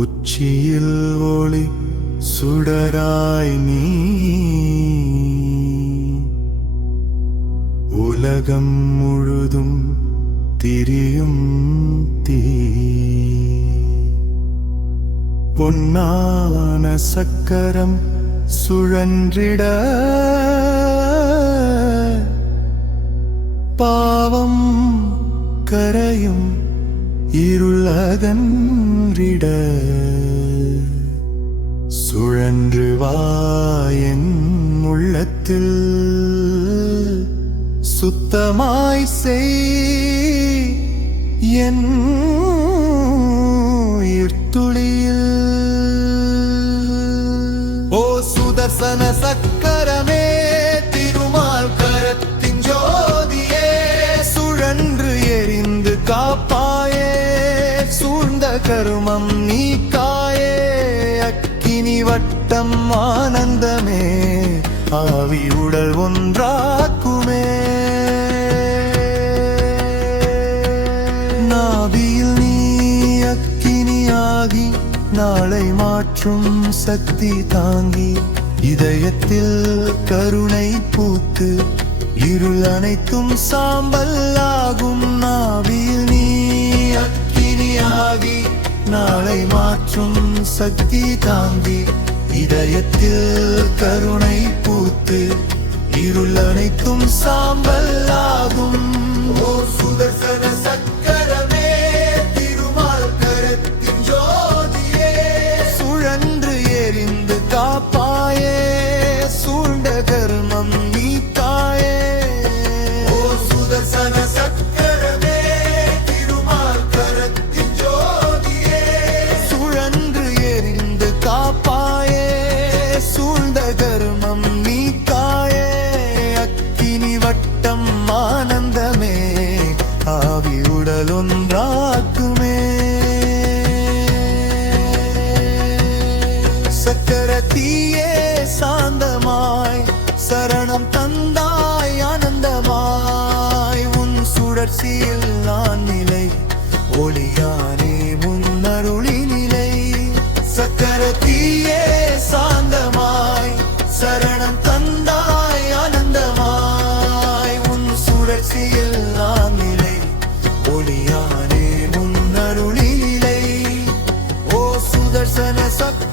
உச்சியில் ஒளி சுடராய் நீ உலகம் முழுதும் திரியும் தீ பொன்னான சக்கரம் சுழன்றிட பாவம் கரையும் இருளகன்றிட சுழன்று வா என் உள்ளத்தில் சுத்தமாய் செய் என் உயிர்த்துளியில். ஓ சுதர்சன சக்கரமே, திருமால் கரத்தின் ஜோதியே, சுழன்று எரிந்து காப்பாயே, சூழ்ந்த கருமம் நீக்காயே, அக்கினி வட்டம் ஆனந்தமே, ஆவி உடல் ஒன்றாக்குமே. நாபியில் நீ அக்கினியாகி நாளை மாற்றும் சக்தி தாங்கி, இதயத்தில் கருணை பூத்து இருள் அனைத்தும் சாம்பல் ஆகும். நாபியில் நீ அக்கினியாகி நாளை மாற்றும் சக்தி தாங்கி, இதயத்தில் கருணை பூத்து இருள் அனைத்தும் சாம்பல் ஆகும். ஓ சுதர்சன சக்கரமே, திருமால் கரத்தின் ஜோதியே, சுழன்று எரிந்து காப்பாயே, சூழ்ந்த கர்மம் நீக்காயே. ஓ சுதர்சன சக்கரமே, திருமால் கரத்தின் ஜோதியே, சுழன்று எரிந்து காப்பாயே, சூழ்ந்த கர்மம் நீக்காயே, அக்கினி வட்டம் ஆனந்தமே, ஆவி உடல் ஒன்றாக்குமே. சக்கரத்தீயே சாந்தமாய் சரணம் தந்தாய் ஆனந்தமாய், உன் சுழற்சியில் நான் நிலை ஒளியானே முன்னருளி நிலை. சக்கரத்தீயே சாந்தமாய் சரணம் தந்தாய் ஆனந்தமாய், உன் சுழற்சியில் நான் நிலை ஒளியானே முன்னருளி நிலை. ஓ சுதர்சன சக்தி